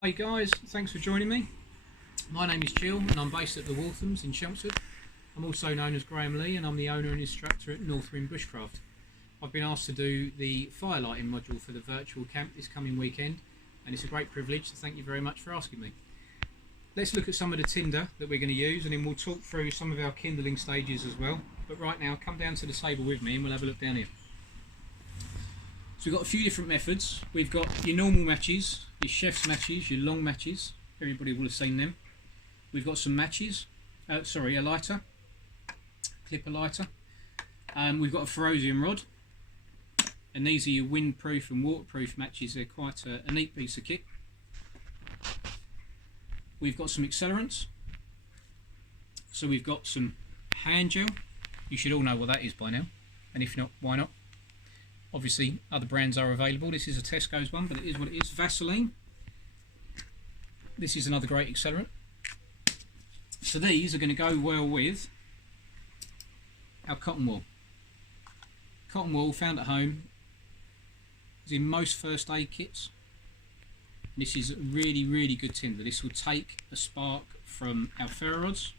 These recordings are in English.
Hey guys, thanks for joining me. My name is Jill and I'm based at the Walthams in Chelmsford. I'm also known as Graeme Lee and I'm the owner and instructor at Northwind Bushcraft. I've been asked to do the firelighting module for the virtual camp this coming weekend, and it's a great privilege, so thank you very much for asking me. Let's look at some of the tinder that we're going to use, and then we'll talk through some of our kindling stages as well. But right now, come down to the table with me and we'll have a look down here. So we've got a few different methods. We've got your normal matches, your chef's matches, your long matches. Everybody will have seen them. We've got some matches. A lighter, clipper lighter. We've got a ferrosium rod, and these are your windproof and waterproof matches. They're quite a neat piece of kit. We've got some accelerants. So we've got some hand gel. You should all know what that is by now, and if not, why not? Obviously, other brands are available. This is a Tesco's one, but it is what it is. Vaseline. This is another great accelerant. So these are going to go well with our cotton wool. Cotton wool found at home is in most first aid kits. This is really, really good tinder. This will take a spark from our ferro rods.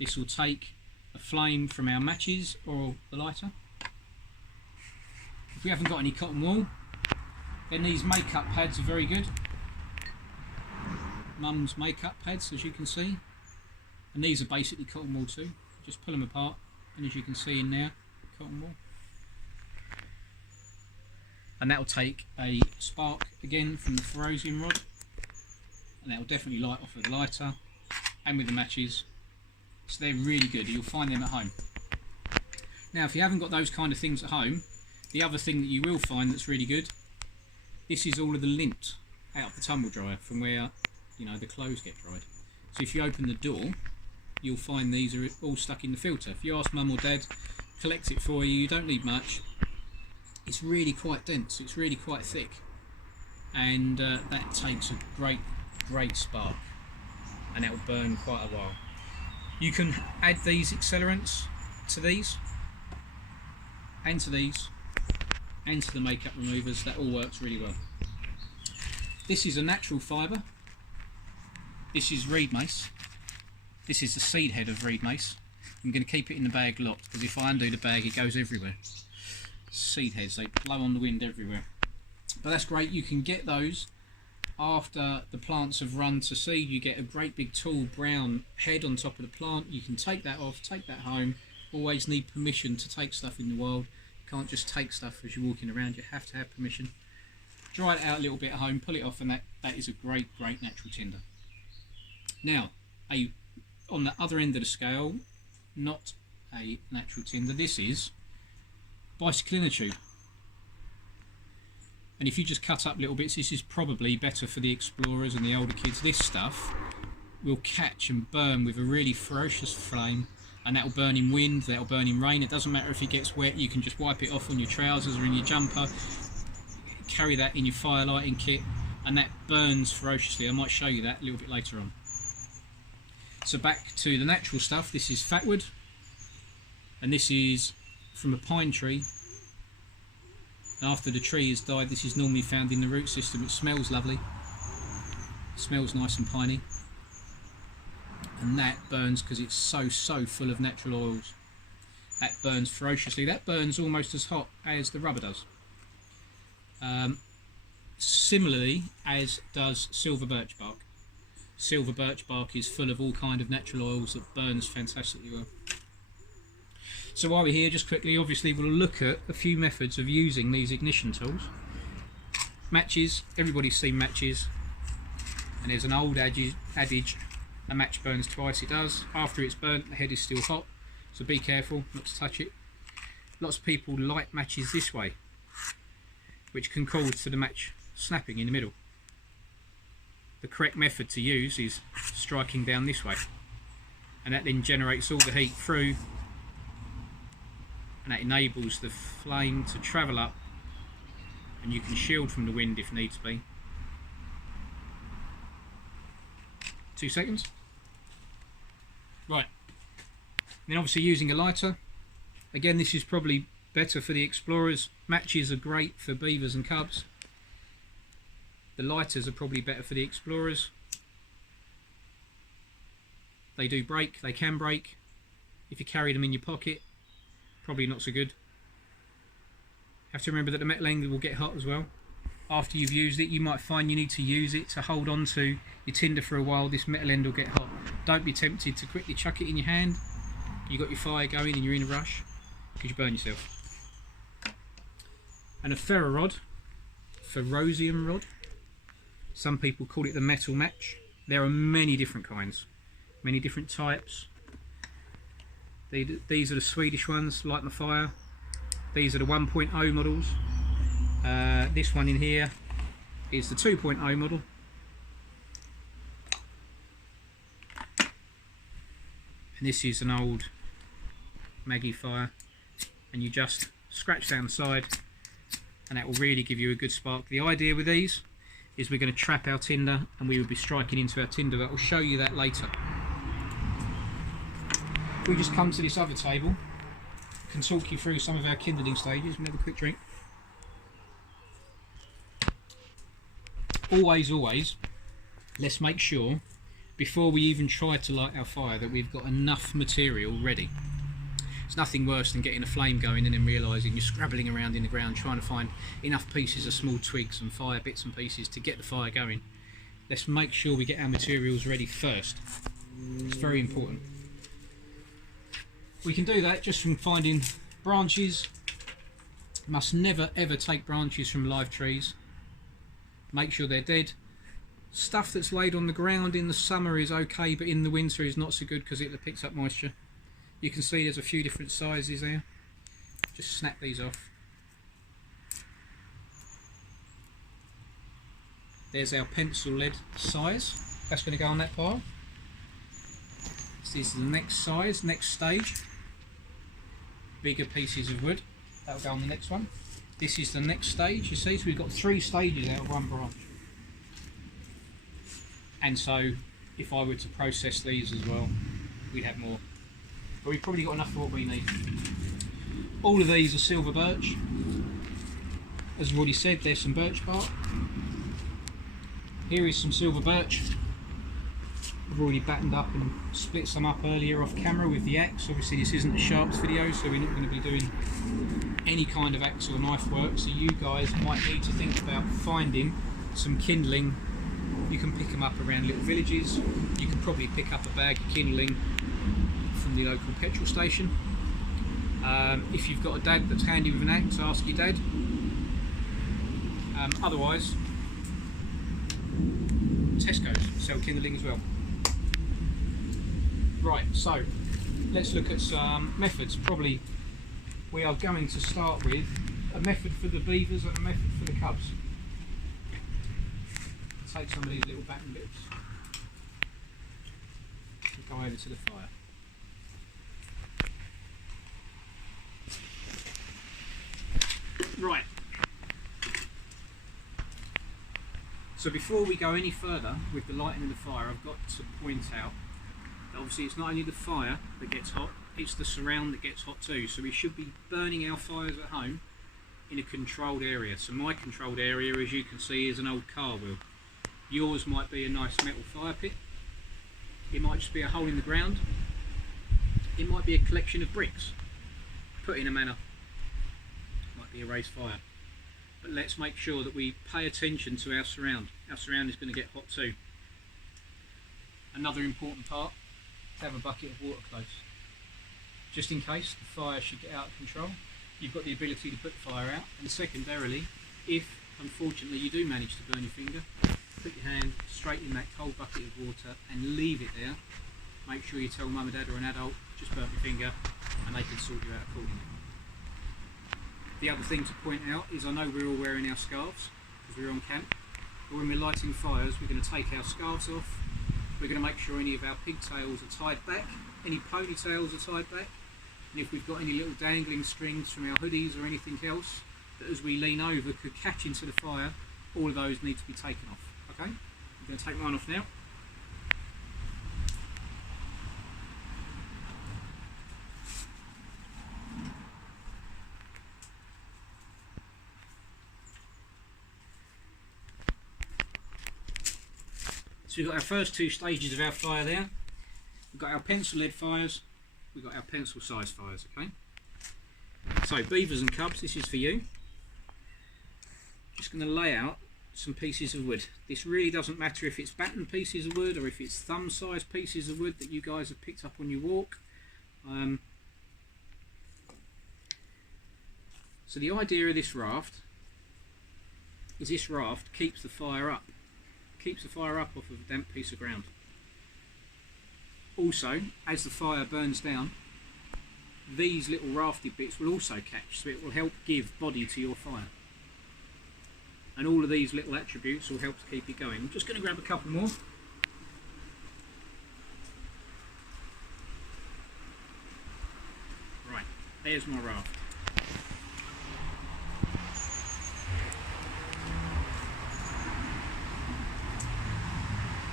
This will take a flame from our matches or the lighter. If we haven't got any cotton wool, then these makeup pads are very good. Mum's makeup pads, as you can see, and these are basically cotton wool too. Just pull them apart, and as you can see in there, cotton wool. And that will take a spark again from the ferrosium rod, and that will definitely light off with the lighter and with the matches. So they're really good. You'll find them at home. Now, if you haven't got those kind of things at home, the other thing that you will find that's really good, this is all of the lint out of the tumble dryer from where, you know, the clothes get dried. So if you open the door, you'll find these are all stuck in the filter. If you ask mum or dad, collect it for you. You don't need much. It's really quite dense. It's really quite thick, and that takes a great spark, and that will burn quite a while. You can add these accelerants to these, and to these, and to the makeup removers. That all works really well. This is a natural fibre. This is reed mace. This is the seed head of reed mace. I'm going to keep it in the bag locked, because if I undo the bag it goes everywhere. Seed heads, they blow on the wind everywhere. But that's great. You can get those after the plants have run to seed. You get a great big tall brown head on top of the plant. You can take that off, take that home. Always need permission to take stuff in the wild. You can't just take stuff as you're walking around. You have to have permission. Dry it out a little bit at home, pull it off, and that is a great natural tinder. Now, on the other end of the scale, not a natural tinder, this is bicycle inner tube. And if you just cut up little bits, this is probably better for the explorers and the older kids. This stuff will catch and burn with a really ferocious flame, and that will burn in wind, that will burn in rain. It doesn't matter if it gets wet, you can just wipe it off on your trousers or in your jumper, carry that in your firelighting kit, and that burns ferociously. I might show you that a little bit later on. So back to the natural stuff. This is fatwood, and this is from a pine tree. After the tree has died, this is normally found in the root system. It smells lovely, it smells nice and piney, and that burns because it's so full of natural oils. That burns ferociously. That burns almost as hot as the rubber does. Similarly as does silver birch bark. Silver birch bark is full of all kind of natural oils that burns fantastically well. So while we're here, just quickly, obviously we'll look at a few methods of using these ignition tools. Matches, everybody's seen matches, and there's an old adage, a match burns twice. It does. After it's burnt, the head is still hot, so be careful not to touch it. Lots of people light matches this way, which can cause to the match snapping in the middle. The correct method to use is striking down this way, and that then generates all the heat through, and that enables the flame to travel up, and you can shield from the wind if needs be. 2 seconds. Right, then obviously using a lighter. Again, this is probably better for the explorers. Matches are great for beavers and cubs. The lighters are probably better for the explorers. They do break, they can break. If you carry them in your pocket, probably not so good. Have to remember that the metal end will get hot as well. After you've used it, you might find you need to use it to hold on to your tinder for a while. This metal end will get hot. Don't be tempted to quickly chuck it in your hand. You've got your fire going and you're in a rush, because you burn yourself. And a ferro rod, ferrosium rod. Some people call it the metal match. There are many different kinds, many different types. These are the Swedish ones, light the fire. These are the 1.0 models. This one in here is the 2.0 model. And this is an old Maggie fire. And you just scratch down the side and that will really give you a good spark. The idea with these is we're going to trap our tinder and we will be striking into our tinder. But I'll show you that later. If we just come to this other table, I can talk you through some of our kindling stages. We'll have a quick drink. Always, let's make sure before we even try to light our fire that we've got enough material ready. It's nothing worse than getting a flame going and then realising you're scrabbling around in the ground trying to find enough pieces of small twigs and fire bits and pieces to get the fire going. Let's make sure we get our materials ready first. It's very important. We can do that just from finding branches. Must never ever take branches from live trees. Make sure they're dead. Stuff that's laid on the ground in the summer is okay, but in the winter is not so good because it picks up moisture. You can see there's a few different sizes there. Just snap these off. There's our pencil lead size. That's going to go on that pile. So this is the next size, next stage. Bigger pieces of wood. That'll go on the next one. This is the next stage, you see, so we've got 3 stages out of one branch. And so, if I were to process these as well, we'd have more. But we've probably got enough for what we need. All of these are silver birch. As I've already said, there's some birch bark. Here is some silver birch. I've already battened up and split some up earlier off camera with the axe. Obviously this isn't a sharps video, so we're not going to be doing any kind of axe or knife work, so you guys might need to think about finding some kindling. You can pick them up around little villages. You can probably pick up a bag of kindling from the local petrol station. If you've got a dad that's handy with an axe, ask your dad. Otherwise, Tesco's sell kindling as well. Right, so let's look at some methods. Probably we are going to start with a method for the beavers and a method for the cubs. Take some of these little batten bits and go over to the fire. Right. So before we go any further with the lighting of the fire, I've got to point out that obviously it's not only the fire that gets hot, it's the surround that gets hot too. So we should be burning our fires at home in a controlled area. So my controlled area, as you can see, is an old car wheel. Yours might be a nice metal fire pit. It might just be a hole in the ground. It might be a collection of bricks put in a manner. It might be a raised fire. But let's make sure that we pay attention to our surround. Our surround is going to get hot too. Another important part, to have a bucket of water close. Just in case the fire should get out of control, you've got the ability to put the fire out. And secondarily, if unfortunately you do manage to burn your finger, put your hand straight in that cold bucket of water and leave it there. Make sure you tell mum and dad or an adult, just burnt my finger, and they can sort you out accordingly. The other thing to point out is I know we're all wearing our scarves because we're on camp, but when we're lighting fires we're going to take our scarves off. We're going to make sure any of our pigtails are tied back, any ponytails are tied back, and if we've got any little dangling strings from our hoodies or anything else that as we lean over could catch into the fire, all of those need to be taken off. Okay, I'm going to take mine off now. So we've got our first two stages of our fire there. We've got our pencil lead fires, we've got our pencil size fires, okay? So beavers and cubs, this is for you. Just going to lay out some pieces of wood. This really doesn't matter if it's batten pieces of wood or if it's thumb sized pieces of wood that you guys have picked up on your walk. So the idea of this raft is this raft keeps the fire up. Keeps the fire up off of a damp piece of ground. Also, as the fire burns down, these little rafted bits will also catch, so it will help give body to your fire. And all of these little attributes will help to keep it going. I'm just going to grab a couple more. Right, there's my raft.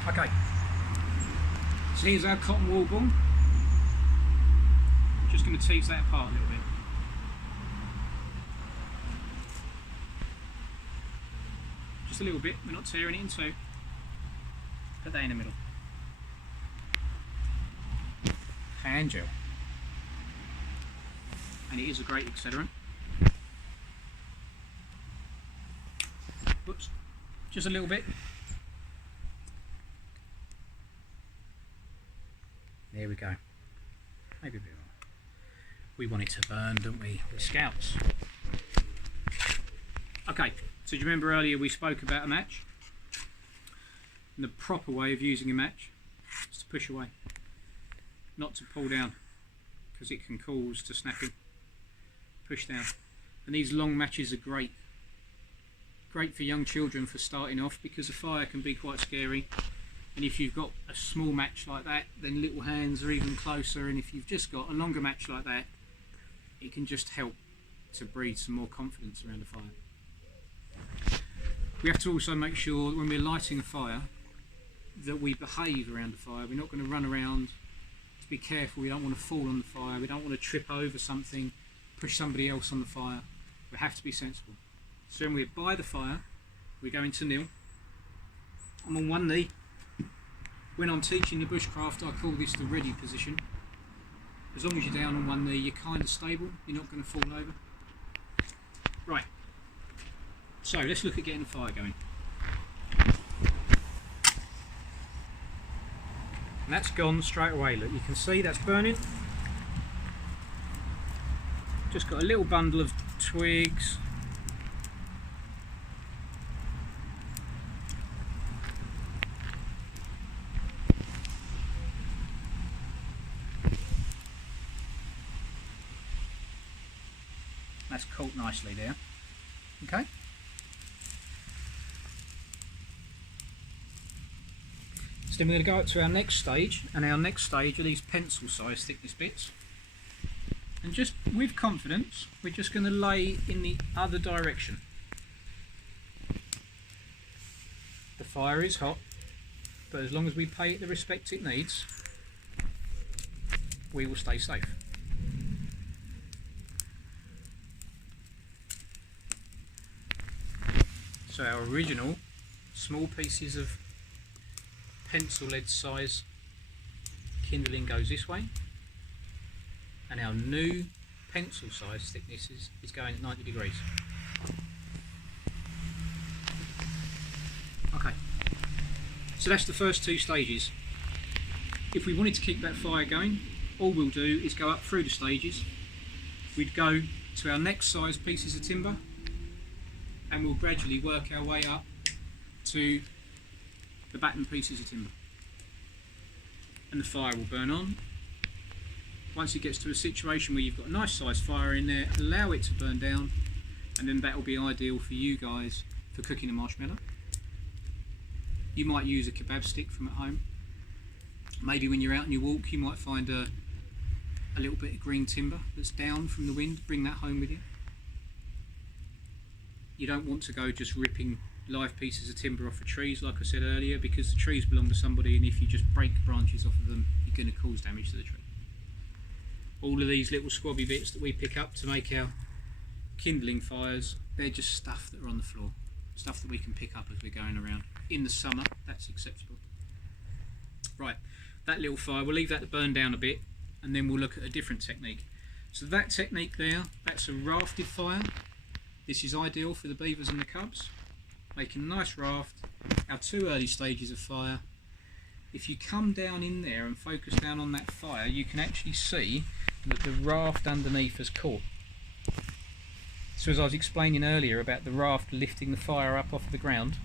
Okay, so here's our cotton wool ball. Just going to tease that apart a little bit. Just a little bit, we're not tearing it in two. Put that in the middle. Hand gel. And it is a great accelerant. Whoops, just a little bit. There we go. Maybe a bit more. We want it to burn, don't we? We're scouts. Okay, so do you remember earlier we spoke about a match? And the proper way of using a match is to push away, not to pull down, because it can cause to snapping. Push down. And these long matches are great. Great for young children for starting off, because a fire can be quite scary. And if you've got a small match like that, then little hands are even closer. And if you've just got a longer match like that, it can just help to breed some more confidence around the fire. We have to also make sure that when we're lighting a fire that we behave around the fire. We're not going to run around. To be careful, we don't want to fall on the fire. We don't want to trip over something, push somebody else on the fire. We have to be sensible. So when we're by the fire, we're going to kneel. I'm on one knee. When I'm teaching the bushcraft, I call this the ready position. As long as you're down on one knee, you're kind of stable, you're not going to fall over. Right, so let's look at getting the fire going. And that's gone straight away, look, you can see that's burning. Just got a little bundle of twigs. That's caught nicely there. Okay. So then we're going to go up to our next stage, and our next stage are these pencil size thickness bits. And just with confidence, we're just going to lay in the other direction. The fire is hot, but as long as we pay it the respect it needs, we will stay safe. So our original small pieces of pencil lead size kindling goes this way, and our new pencil size thickness is going at 90 degrees. Okay, so that's the first two stages. If we wanted to keep that fire going, all we'll do is go up through the stages. We'd go to our next size pieces of timber, and we'll gradually work our way up to the batten pieces of timber. And the fire will burn on. Once it gets to a situation where you've got a nice sized fire in there, allow it to burn down, and then that will be ideal for you guys for cooking a marshmallow. You might use a kebab stick from at home. Maybe when you're out on your walk you might find a little bit of green timber that's down from the wind. Bring that home with you. You don't want to go just ripping live pieces of timber off of trees, like I said earlier, because the trees belong to somebody, and if you just break branches off of them, you're going to cause damage to the tree. All of these little squabby bits that we pick up to make our kindling fires, they're just stuff that are on the floor, stuff that we can pick up as we're going around. In the summer, that's acceptable. Right, that little fire, we'll leave that to burn down a bit, and then we'll look at a different technique. So that technique there, that's a rafted fire. This is ideal for the beavers and the cubs, making a nice raft. Our 2 early stages of fire. If you come down in there and focus down on that fire, you can actually see that the raft underneath has caught. So as I was explaining earlier about the raft lifting the fire up off the ground,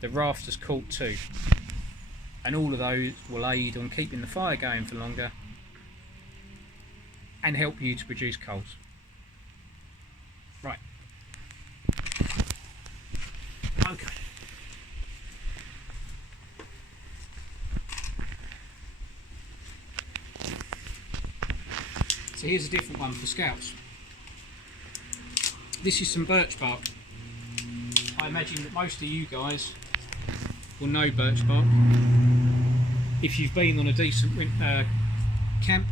the raft has caught too. And all of those will aid on keeping the fire going for longer and help you to produce coals. Right. Okay. So here's a different one for scouts. This is some birch bark. I imagine that most of you guys will know birch bark. If you've been on a decent camp,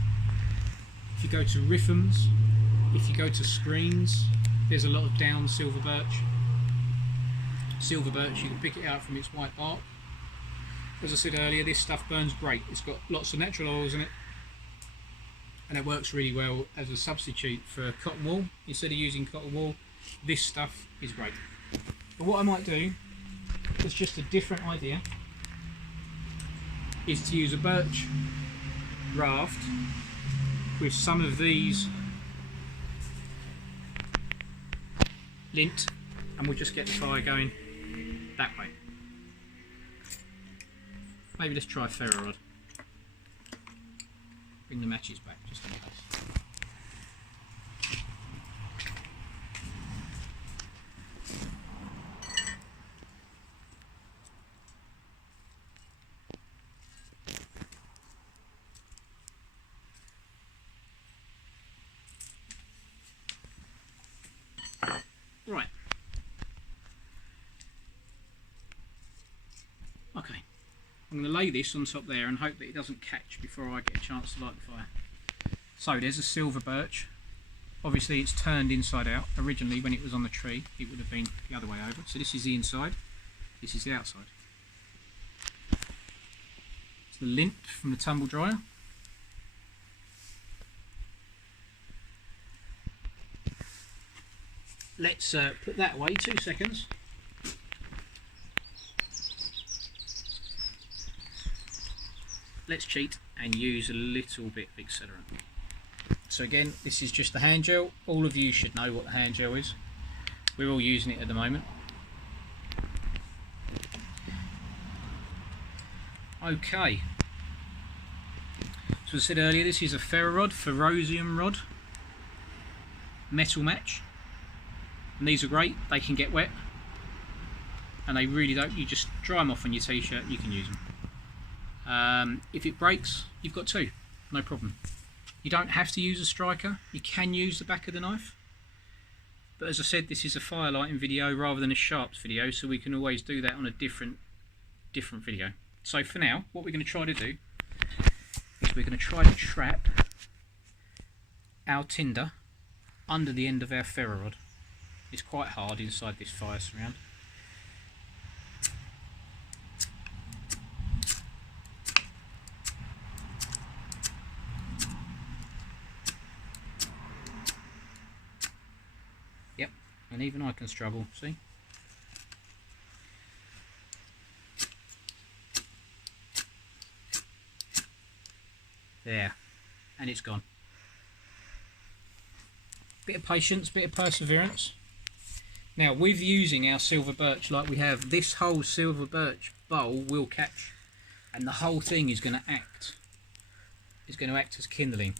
if you go to Riffham's, if you go to Screens, there's a lot of down silver birch. Silver birch, you can pick it out from its white bark. As I said earlier, this stuff burns great. It's got lots of natural oils in it, and it works really well as a substitute for cotton wool. Instead of using cotton wool, this stuff is great. But what I might do, it's just a different idea, is to use a birch raft with some of these lint, and we'll just get the fire going that way. Maybe let's try a ferro rod. Bring the matches back just in case. Right. Okay. I'm going to lay this on top there and hope that it doesn't catch before I get a chance to light the fire. So there's a silver birch. Obviously it's turned inside out. Originally when it was on the tree it would have been the other way over. So this is the inside, this is the outside. It's the lint from the tumble dryer. Let's put that away, 2 seconds. Let's cheat and use a little bit of accelerant. So again, this is just the hand gel. All of you should know what the hand gel is. We're all using it at the moment. Okay. So as I said earlier, this is a ferro rod, ferrosium rod, metal match. And these are great, they can get wet and they really don't, you just dry them off on your t-shirt, you can use them. If it breaks, you've got 2, no problem. You don't have to use a striker, you can use the back of the knife, but as I said, this is a fire lighting video rather than a sharps video, so we can always do that on a different video. So for now, what we're going to try to do is we're going to try to trap our tinder under the end of our ferro rod. It's quite hard inside this fire surround. Yep, and even I can struggle, see? There, and it's gone. Bit of patience, bit of perseverance. Now, with using our silver birch like we have, this whole silver birch bowl will catch, and the whole thing is going to act as kindling.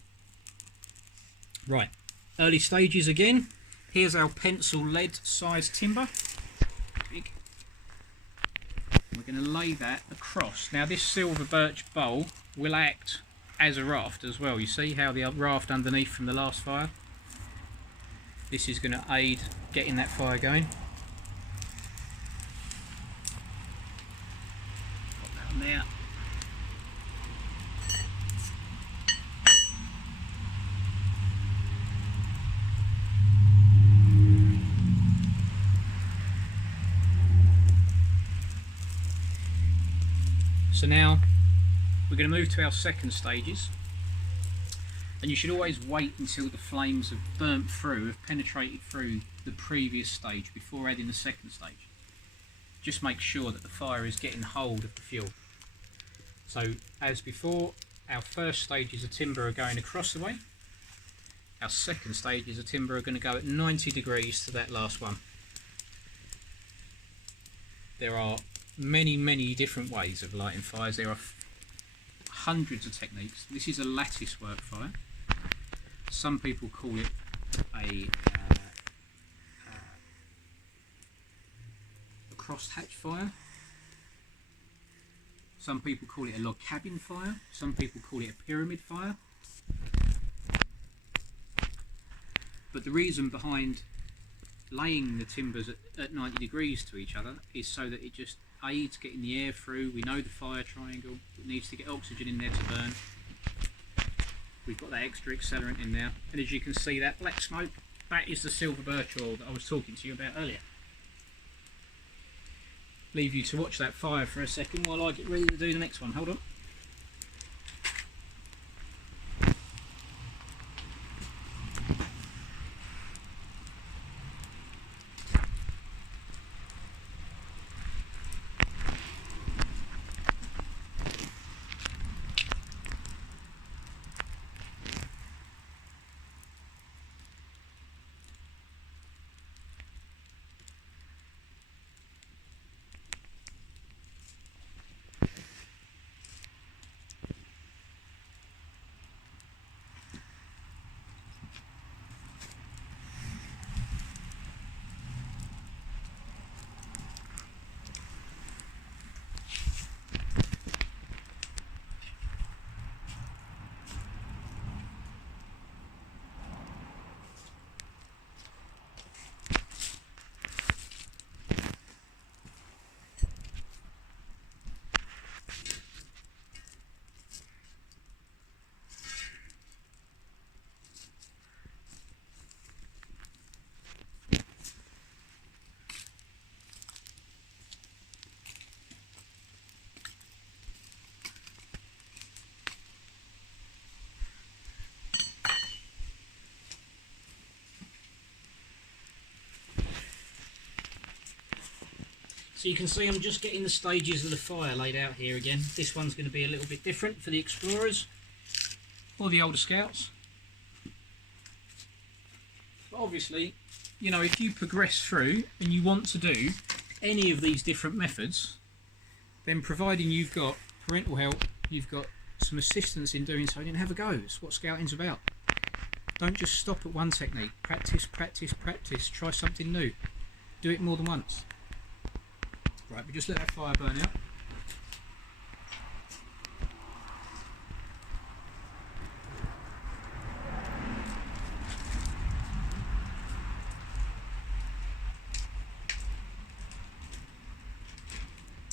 Right, early stages again. Here's our pencil lead size timber. Big. We're going to lay that across. Now, this silver birch bowl will act as a raft as well. You see how the raft underneath from the last fire? This is going to aid getting that fire going. Put that on there. So now We're going to move to our second stages, and you should always wait until the flames have burnt through, have penetrated through the previous stage before adding the second stage. Just make sure that the fire is getting hold of the fuel. So as before, our first stages of timber are going across the way. Our second stages of timber are going to go at 90 degrees to that last one. There are many different ways of lighting fires. There are hundreds of techniques. This is a latticework fire. Some people call it a crosshatch fire. Some people call it a log cabin fire. Some people call it a pyramid fire. But the reason behind laying the timbers at 90 degrees to each other is so that it just aids getting the air through. We know the fire triangle, it needs to get oxygen in there to burn. We've got that extra accelerant in there, and as you can see, that black smoke, that is the silver birch oil that I was talking to you about earlier. Leave you to watch that fire for a second while I get ready to do the next one. Hold on. So you can see I'm just getting the stages of the fire laid out here again. This one's going to be a little bit different for the explorers or the older scouts. But obviously, you know, if you progress through and you want to do any of these different methods, then providing you've got parental help, you've got some assistance in doing so, then have a go. It's what scouting's about. Don't just stop at one technique. Practice, practice, practice. Try something new. Do it more than once. Right, we just let that fire burn out.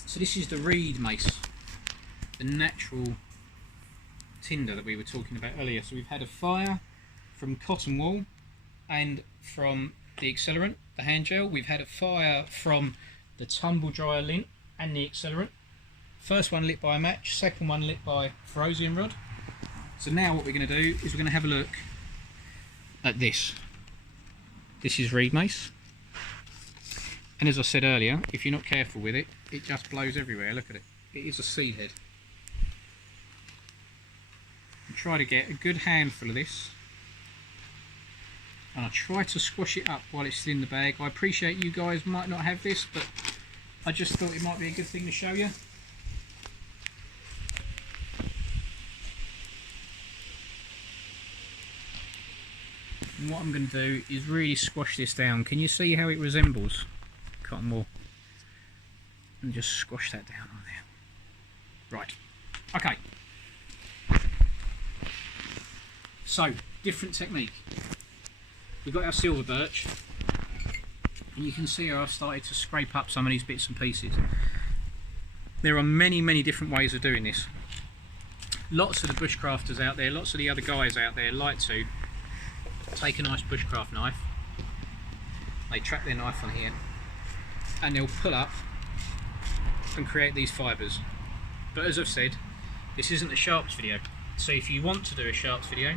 So this is the reed mace, the natural tinder that we were talking about earlier. So we've had a fire from cotton wool and from the accelerant, the hand gel. We've had a fire from the tumble dryer lint and the accelerant. First one lit by a match, second one lit by ferrosium rod. So now what we're going to do is we're going to have a look at this. This is reed mace. And as I said earlier, if you're not careful with it, it just blows everywhere. Look at it. It is a seed head. And try to get a good handful of this. And I try to squash it up while it's still in the bag. I appreciate you guys might not have this, but I just thought it might be a good thing to show you. And what I'm going to do is really squash this down. Can you see how it resembles cotton wool? And just squash that down on there. Right, okay. So, different technique. We've got our silver birch, and you can see how I've started to scrape up some of these bits and pieces. There are many different ways of doing this. Lots of the bushcrafters out there, lots of the other guys out there like to take a nice bushcraft knife, they track their knife on here, and they'll pull up and create these fibres. But as I've said, This isn't a sharps video, so if you want to do a sharps video,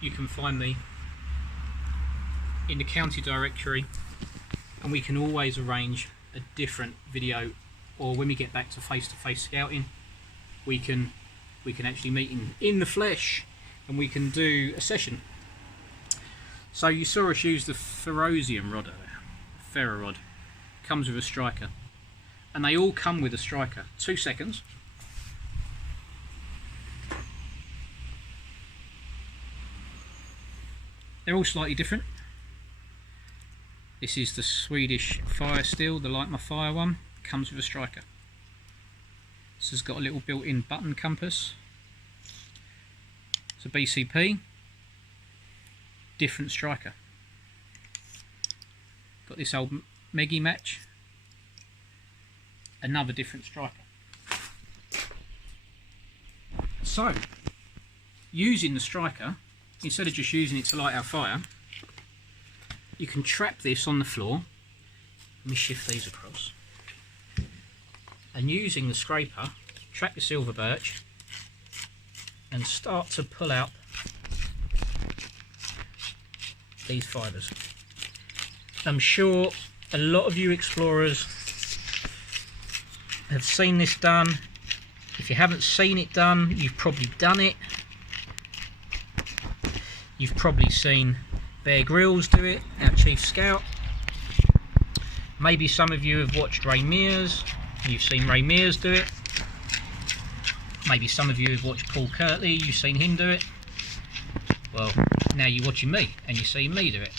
you can find me in the county directory, and we can always arrange a different video, or when we get back to face-to-face scouting, we can actually meet in the flesh and we can do a session. So you saw us use the ferrosium rod earlier. Ferro rod comes with a striker, and they all come with a striker. 2 seconds. They're all slightly different. This is the Swedish fire steel, the Light My Fire one, comes with a striker. This has got a little built-in button compass. It's a BCP, different striker. Got this old Meggy Match, another different striker. So, using the striker, instead of just using it to light our fire, you can trap this on the floor. Let me shift these across. And using the scraper, trap your silver birch and start to pull out these fibres. I'm sure a lot of you explorers have seen this done. If you haven't seen it done, you've probably done it. You've probably seen Bear Grylls do it, our Chief Scout. Maybe some of you have watched Ray Mears, you've seen Ray Mears do it. Maybe some of you have watched Paul Kirtley, you've seen him do it. Well, now you're watching me and you see me do it.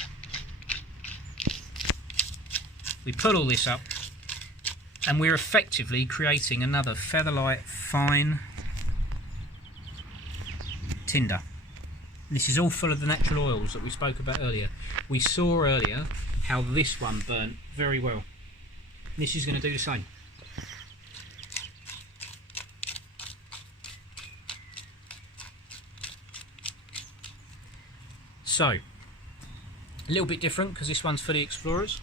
We put all this up and we're effectively creating another featherlight fine tinder. This is all full of the natural oils that we spoke about earlier. We saw earlier how this one burnt very well. This is going to do the same. So, a little bit different because this one's for the explorers.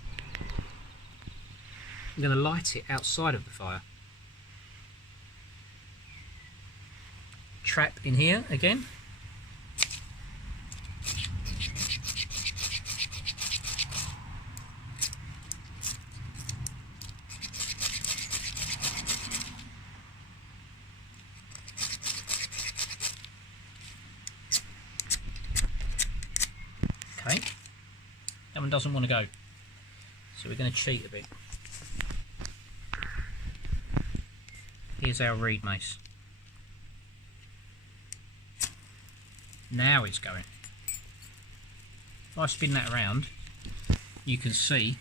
I'm going to light it outside of the fire. Trap in here again. Okay, that one doesn't want to go, so we're going to cheat a bit. Here's our reed mace. Now it's going. If I spin that around, you can see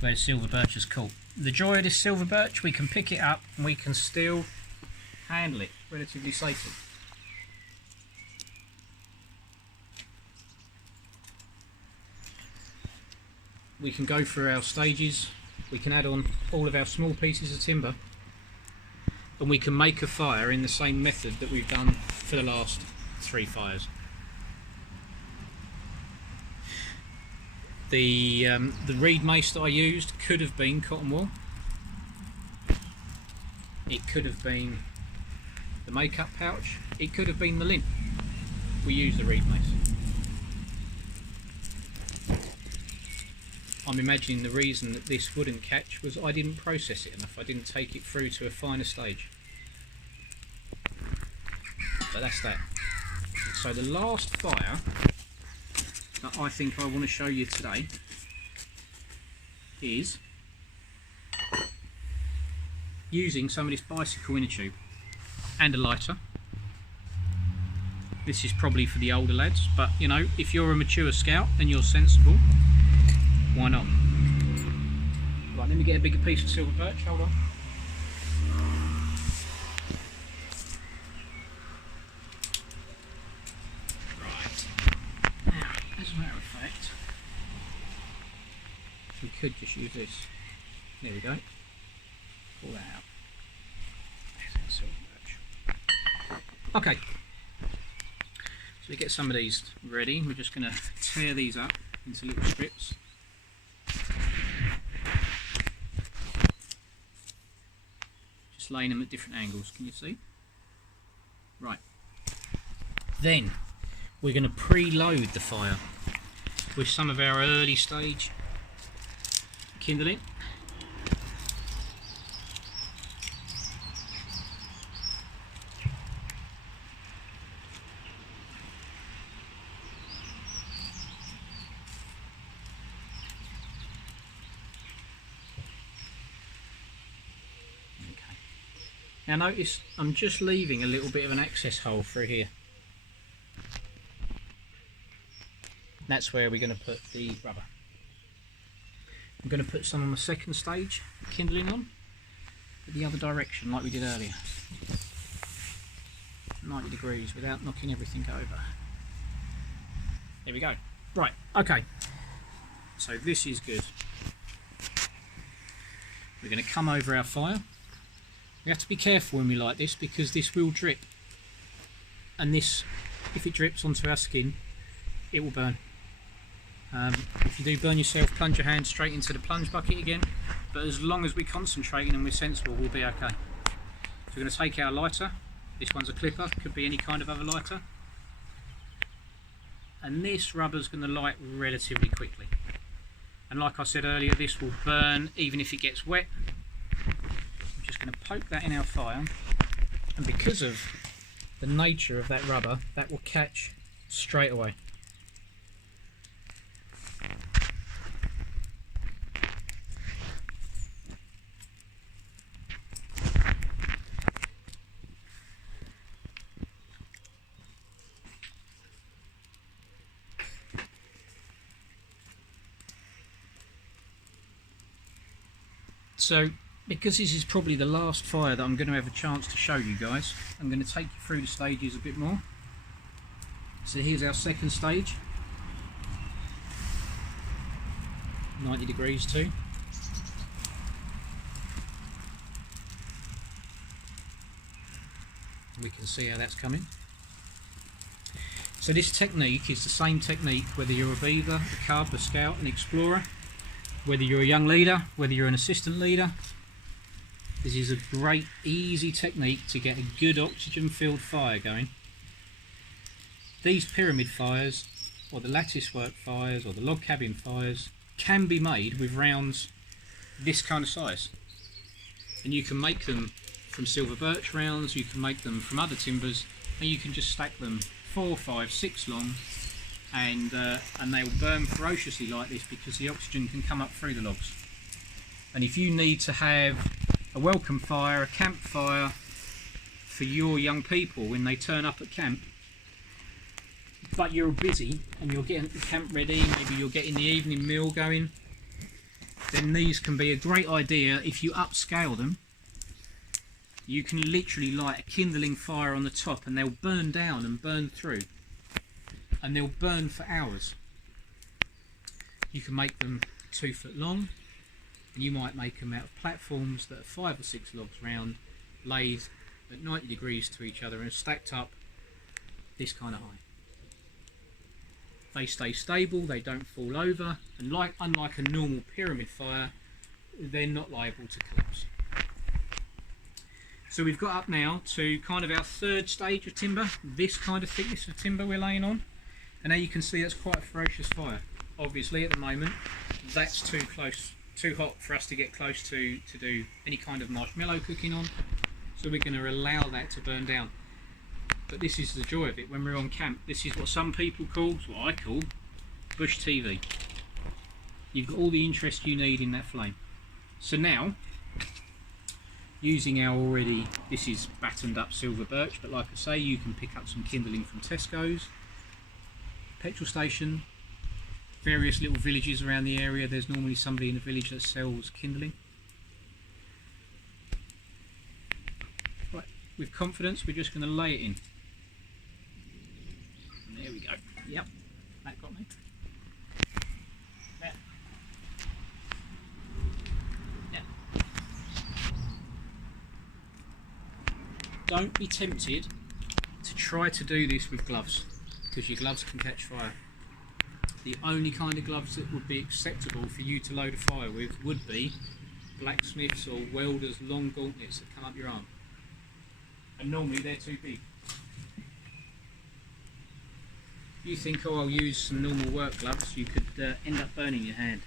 where the silver birch is caught. The joy of this silver birch, we can pick it up and we can still handle it relatively safely. We can go through our stages, we can add on all of our small pieces of timber, and we can make a fire in the same method that we've done for the last 3 fires. The reed mace that I used could have been cotton wool. It could have been the makeup pouch. It could have been the lint. We used the reed mace. I'm imagining the reason that this wouldn't catch was I didn't process it enough. I didn't take it through to a finer stage. But that's that. So the last fire that I think I want to show you today is using some of this bicycle inner tube and a lighter. This is probably for the older lads, but you know, if you're a mature scout and you're sensible, why not? Right, let me get a bigger piece of silver birch, hold on. Right, now, as a matter of fact, we could just use this. There we go. Pull that out. There's that silver birch. Okay, so we get some of these ready. We're just going to tear these up into little strips. Just laying them at different angles, can you see? Right. Then we're going to preload the fire with some of our early stage kindling. Now notice I'm just leaving a little bit of an access hole through here. That's where we're going to put the rubber. I'm going to put some on the second stage kindling on, but the other direction like we did earlier. 90 degrees without knocking everything over. There we go. Right, okay. So this is good. We're going to come over our fire. We have to be careful when we light this because this will drip, and this, if it drips onto our skin, it will burn. If you do burn yourself, plunge your hand straight into the plunge bucket again, but as long as we're concentrating and we're sensible, we'll be okay. So we're going to take our lighter. This one's a clipper, could be any kind of other lighter, and this rubber's going to light relatively quickly, and like I said earlier, this will burn even if it gets wet. Going to poke that in our fire, and because of the nature of that rubber, that will catch straight away. So because this is probably the last fire that I'm going to have a chance to show you guys, I'm going to take you through the stages a bit more. So here's our second stage, 90 degrees too. We can see how that's coming. So this technique is the same technique whether you're a beaver, a cub, a scout, an explorer, whether you're a young leader, whether you're an assistant leader. This is a great, easy technique to get a good oxygen-filled fire going. These pyramid fires, or the latticework fires, or the log cabin fires, can be made with rounds this kind of size. And you can make them from silver birch rounds, you can make them from other timbers, and you can just stack them 4, 5, 6 long, and they will burn ferociously like this because the oxygen can come up through the logs. And if you need to have a welcome fire, a campfire for your young people when they turn up at camp, but you're busy and you're getting the camp ready, maybe you're getting the evening meal going, then these can be a great idea. If you upscale them, you can literally light a kindling fire on the top and they'll burn down and burn through, and they'll burn for hours. You can make them 2 foot long. You might make them out of platforms that are 5 or 6 logs round, laid at 90 degrees to each other and stacked up this kind of high. They stay stable, they don't fall over, and unlike a normal pyramid fire, they're not liable to collapse. So we've got up now to kind of our third stage of timber, this kind of thickness of timber we're laying on, and now you can see that's quite a ferocious fire. Obviously at the moment that's too close, too hot for us to get close to do any kind of marshmallow cooking on, so we're going to allow that to burn down. But this is the joy of it when we're on camp. This is what some people call, what I call, bush TV. You've got all the interest you need in that flame. So now, using our already, this is battened up silver birch, but like I say, you can pick up some kindling from Tesco's, petrol station, various little villages around the area. There's normally somebody in the village that sells kindling. Right, with confidence we're just going to lay it in. And there we go. Yep, that got me. There. Yeah. Don't be tempted to try to do this with gloves, because your gloves can catch fire. The only kind of gloves that would be acceptable for you to load a fire with would be blacksmiths or welders' long gauntlets that come up your arm. And normally they're too big. you think, oh, I'll use some normal work gloves, you could end up burning your hand.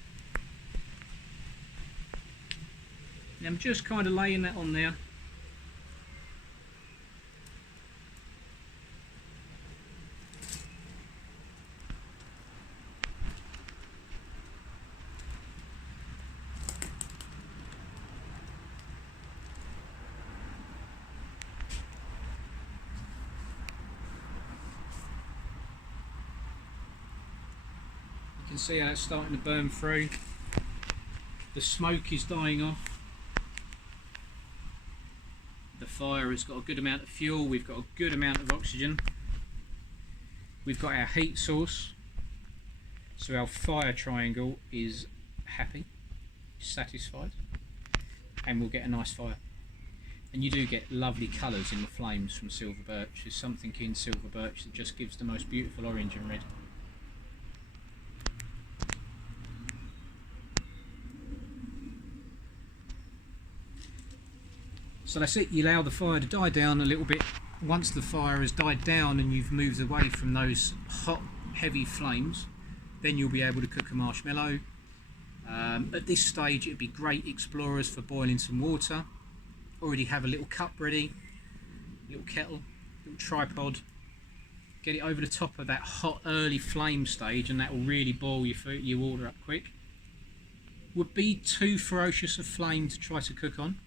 Now I'm just kind of laying that on there. You can see how it's starting to burn through. The smoke is dying off. The fire has got a good amount of fuel, we've got a good amount of oxygen. We've got our heat source, so our fire triangle is happy, satisfied, and we'll get a nice fire. And you do get lovely colours in the flames from silver birch. There's something in silver birch that just gives the most beautiful orange and red. So that's it, you allow the fire to die down a little bit. Once the fire has died down and you've moved away from those hot, heavy flames, then you'll be able to cook a marshmallow. At this stage it'd be great, explorers, for boiling some water. Already have a little cup ready, little kettle, little tripod. Get it over the top of that hot early flame stage and that will really boil your water up quick. Would be too ferocious a flame to try to cook on.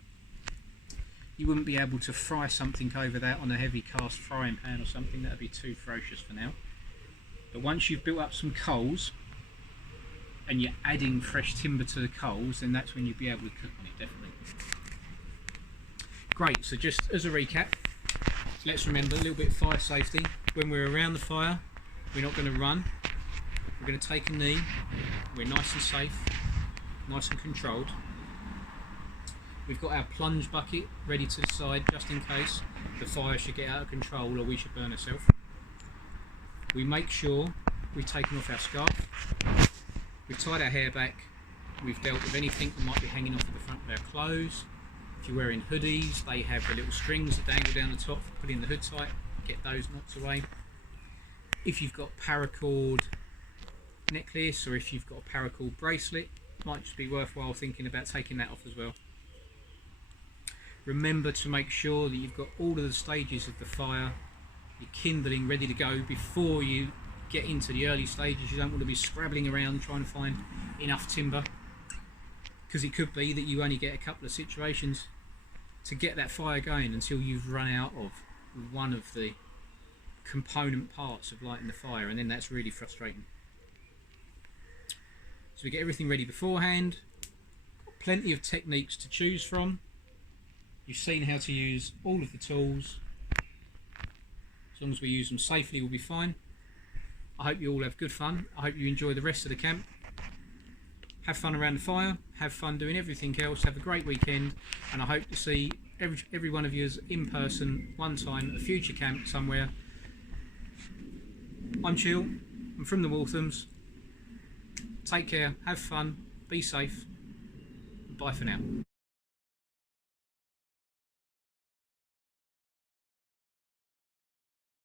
You wouldn't be able to fry something over that on a heavy cast frying pan or something. That would be too ferocious for now. But once you've built up some coals and you're adding fresh timber to the coals, then that's when you'll be able to cook on it, definitely. Great, so just as a recap, let's remember a little bit of fire safety. When we're around the fire, we're not going to run. We're going to take a knee. We're nice and safe, nice and controlled. We've got our plunge bucket ready to the side just in case the fire should get out of control or we should burn ourselves. We make sure we've taken off our scarf, we've tied our hair back, we've dealt with anything that might be hanging off at the front of our clothes. If you're wearing hoodies, they have the little strings that dangle down the top for putting the hood tight, get those knots away. If you've got paracord necklace or if you've got a paracord bracelet, it might just be worthwhile thinking about taking that off as well. Remember to make sure that you've got all of the stages of the fire, your kindling ready to go before you get into the early stages. You don't want to be scrabbling around trying to find enough timber, because it could be that you only get a couple of situations to get that fire going until you've run out of one of the component parts of lighting the fire, and then that's really frustrating. So we get everything ready beforehand, plenty of techniques to choose from. You've seen how to use all of the tools. As long as we use them safely, we'll be fine. I hope you all have good fun. I hope you enjoy the rest of the camp. Have fun around the fire. Have fun doing everything else. Have a great weekend. And I hope to see every one of you in person one time at a future camp somewhere. I'm Chill. I'm from the Walthams. Take care. Have fun. Be safe. Bye for now.